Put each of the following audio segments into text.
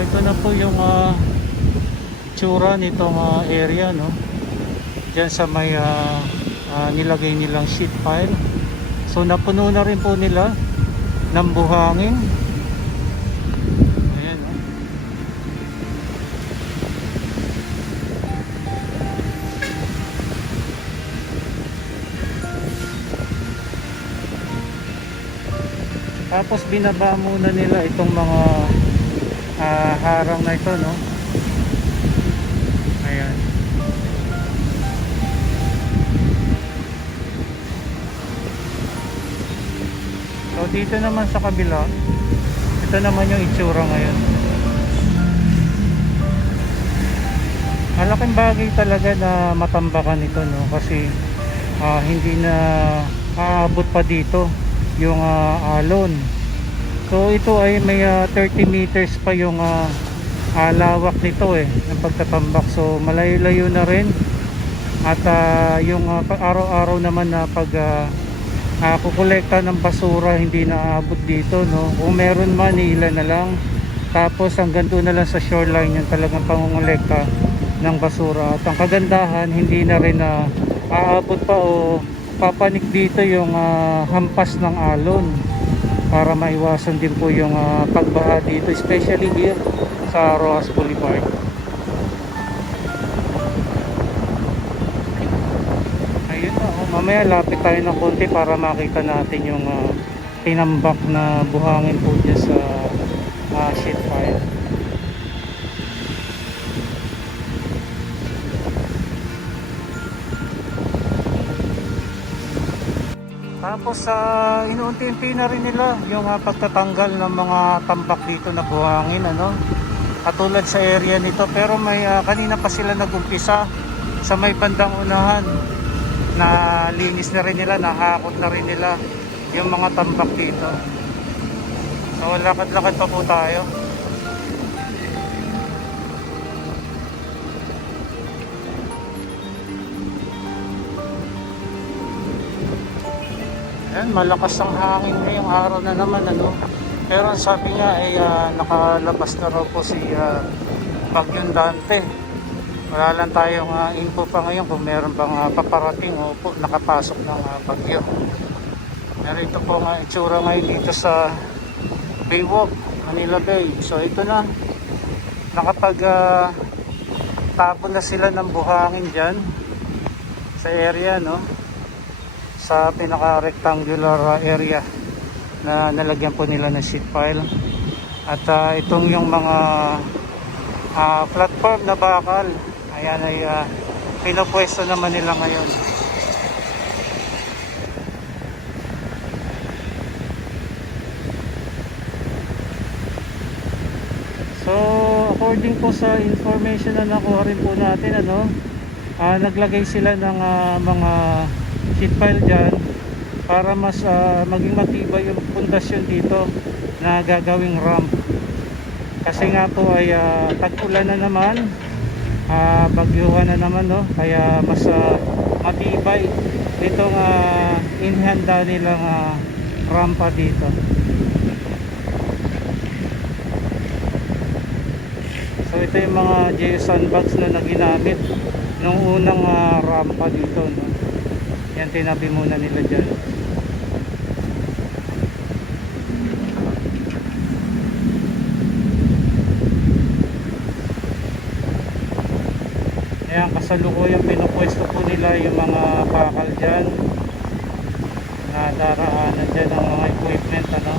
ito na po yung tsura nitong area, no? Diyan sa may nilagay nilang sheet pile. So napuno na rin po nila ng buhangin. Ayan, no? Tapos binaba muna nila itong mga harang na ito, no? Ayan. So dito naman sa kabila, ito naman yung itsura ngayon. Malaking bagay talaga na matambakan ito, no? Kasi hindi na aabot pa dito yung alon. So ito ay may 30 meters pa yung lawak nito ng pagtatambak. So malayo-layo na rin. At yung araw-araw naman na pag kukolekta ng basura, hindi na aabot dito, no? Kung meron man, ilan na lang. Tapos hanggang doon na lang sa shoreline yung talagang pangungulekta ng basura. At ang kagandahan, hindi na rin aabot pa o papanik dito yung hampas ng alon, para maiwasan din po yung pagbaha dito, especially here sa Roxas Boulevard. Ayun na, mamaya lapit tayo ng konti para makita natin yung tinambak na buhangin po dyan sa sheet pile. Tapos inuunti-unti na rin nila yung pagtatanggal ng mga tambak dito na buhangin, ano? Katulad sa area nito, pero may kanina pa sila nagumpisa sa may bandang unahan. Na linis na rin nila, nahakot na rin nila yung mga tambak dito. So lakad-lakad pa po tayo. Ayan, malakas ang hangin ngayong araw na naman, ano? Pero sabi nga ay nakalabas na raw po si Bagyong Dante. Wala lang tayong info pa ngayon kung meron bang paparating o po nakapasok ng bagyo. Pero ito po nga itsura ngayon dito sa Baywalk, Manila Bay. So ito na, nakapag tapon na sila ng buhangin dyan sa area, no? Sa pinaka-rectangular area na nalagyan po nila ng sheet pile. At itong yung mga platform na bakal, ayan ay pinapwesto naman nila ngayon. So according po sa information na nakuha rin po natin, ano, naglagay sila ng mga sheet pile dyan para mas maging matibay yung pundasyon dito na gagawing ramp. Kasi nga po ay tag-ulan na naman, bagyuhan na naman, no? Kaya mas matibay itong inihanda nilang rampa dito. So ito yung mga geosandbags na ginamit nung unang rampa dito, no? Yan, tinabi muna nila dyan. Ayan, kasalukuyang pinupwesto po nila yung mga bakal dyan na daraanan dyan ng mga equipment, ano.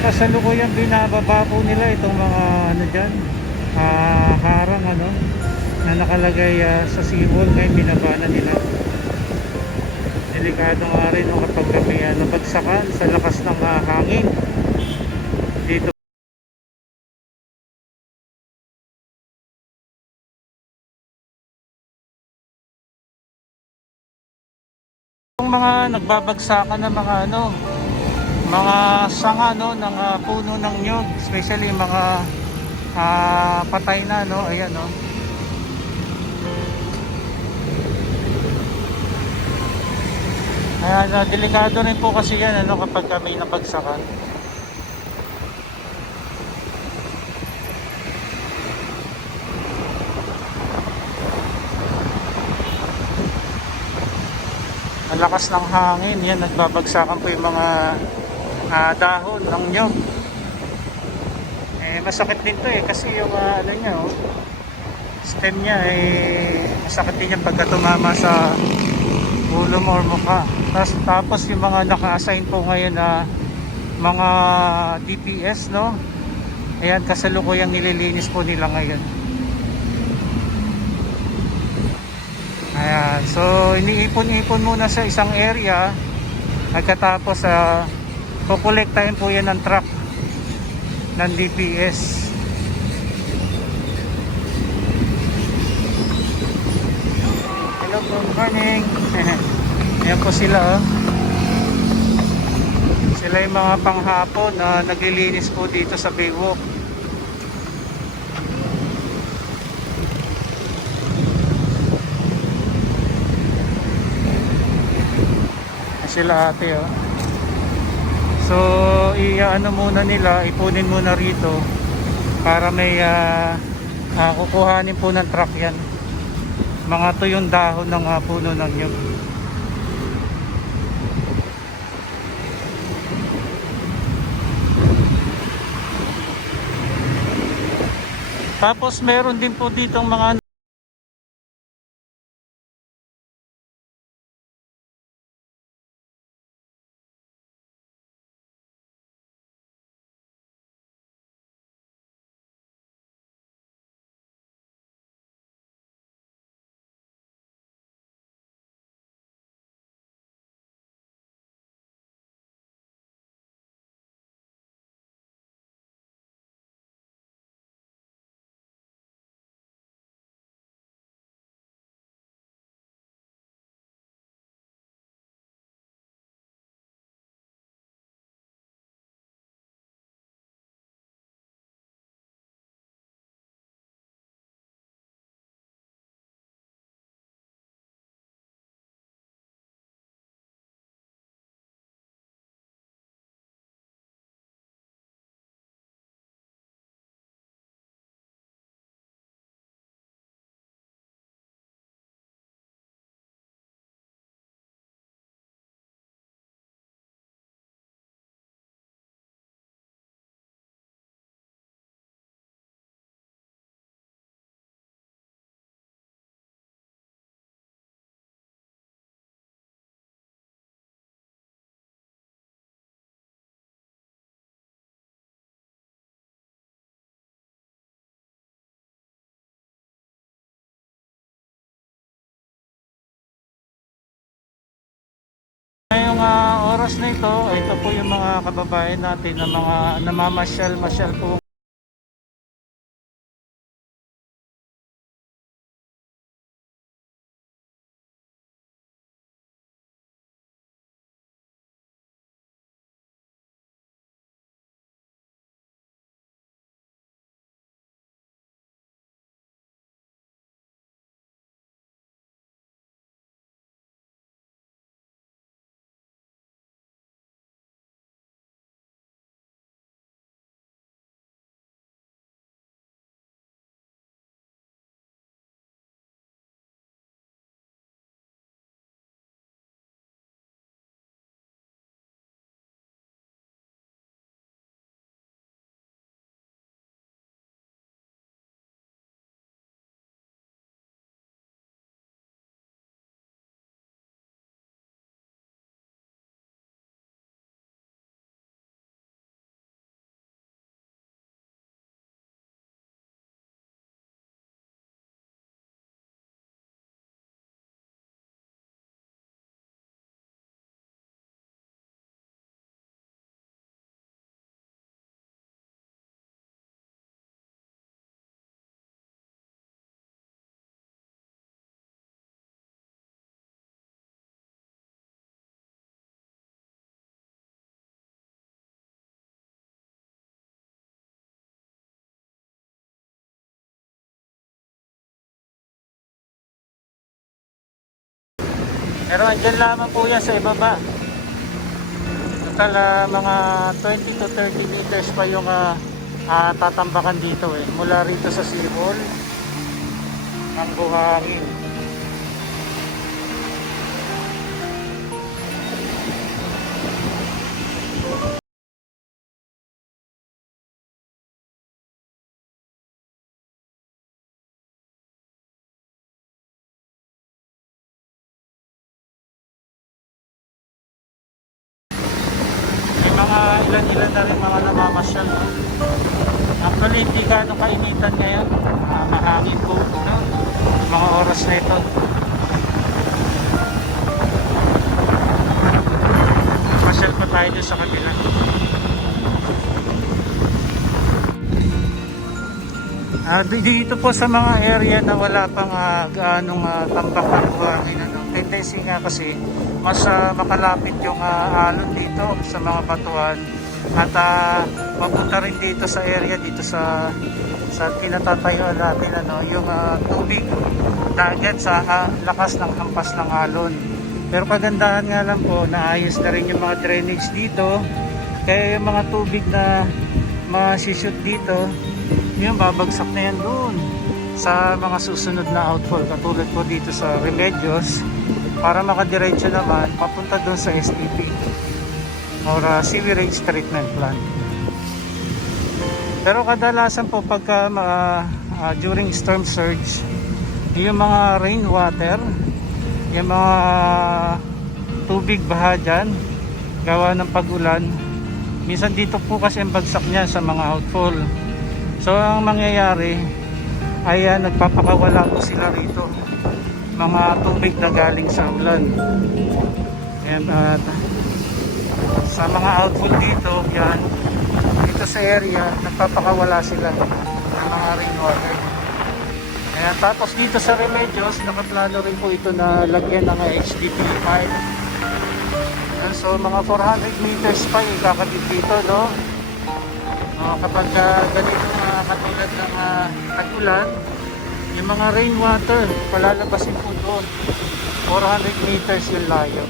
kasalukuyang binababa po nila itong mga ano dyan, harang ano na nakalagay sa seawall. Ngayon binaba na nila. Delikado nga rin no, kapag may nabagsakan sa lakas ng hangin dito. Yung mga nagbabagsakan ng mga ano, mga sanga no ng puno ng nyug, especially mga patay na no, ayan no. Ayan, delikado rin po kasi yan ano kapag may nabagsakan. Ang lakas ng hangin, yan nagbabagsakan po yung mga dahon ng nyug. Masakit din to kasi yung ano niya stem niya masakit din yan pagka tumama sa ulo mo or mukha. Tapos yung mga naka-assign po ngayon na mga DPS no, ayan kasalukuyang nililinis po nila ngayon. Ayan, so iniipon-ipon muna sa isang area, pagkatapos kukolektahin po yan ng truck ng DPS. Hello, good morning. Ayan po sila sila yung mga panghapon na naglilinis po dito sa Baywalk. Sila ate so i-ano muna nila, ipunin muna rito para may kukuhanin po ng truck yan, mga tuyong dahon ng puno ng nyug. Tapos meron din po ditong mga ngayong oras na ito po yung mga kababayan natin na mga namamasyal-masyal po Pero andyan lamang po yan sa ibaba. Total mga 20 to 30 meters pa yung tatambakan dito eh. Mula rito sa seawall ng buhangin. May mga ilan-ilan na rin mga namamasyal. No? Actually, hindi gaano kainitan ngayon. Mahangin po. No? Mga oras na ito. Pasyal pa tayo dun sa kabila. Dito po sa mga area na wala pang gaanong tambak ng buhangin, tendency nga kasi mas makalapit yung alon dito sa mga batuhan at mapunta rin dito sa area dito sa pinatatayuan natin yung tubig dagat sa lakas ng hampas ng alon. Pero kagandahan nga lang po, naayos na rin yung mga drainage dito, kaya yung mga tubig na masishoot dito, yung babagsak na yan doon sa mga susunod na outfall, katulad po dito sa Remedios, para makadiretso naman papunta doon sa STP or Sewerage Treatment Plant. Pero kadalasan po pagka during storm surge, yung mga rainwater, yung mga tubig baha dyan gawa ng pag-ulan, minsan dito po kasi ang bagsak niya sa mga outfall. So ang mangyayari ay nagpapakawala po sila rito mga tubig na galing sa ulan. And sa mga outfall dito, yan, dito sa area, nagpapakawala sila ng mga rainwater. Ayan, tapos dito sa Remedios, nakaplano rin po ito na lagyan ng HDP pipe. And so mga 400 meters pa yung kakabit dito, no? Kapag ganito katulad ng tag-ulan, yung mga rainwater palalabasin po doon 400 meters yung layo.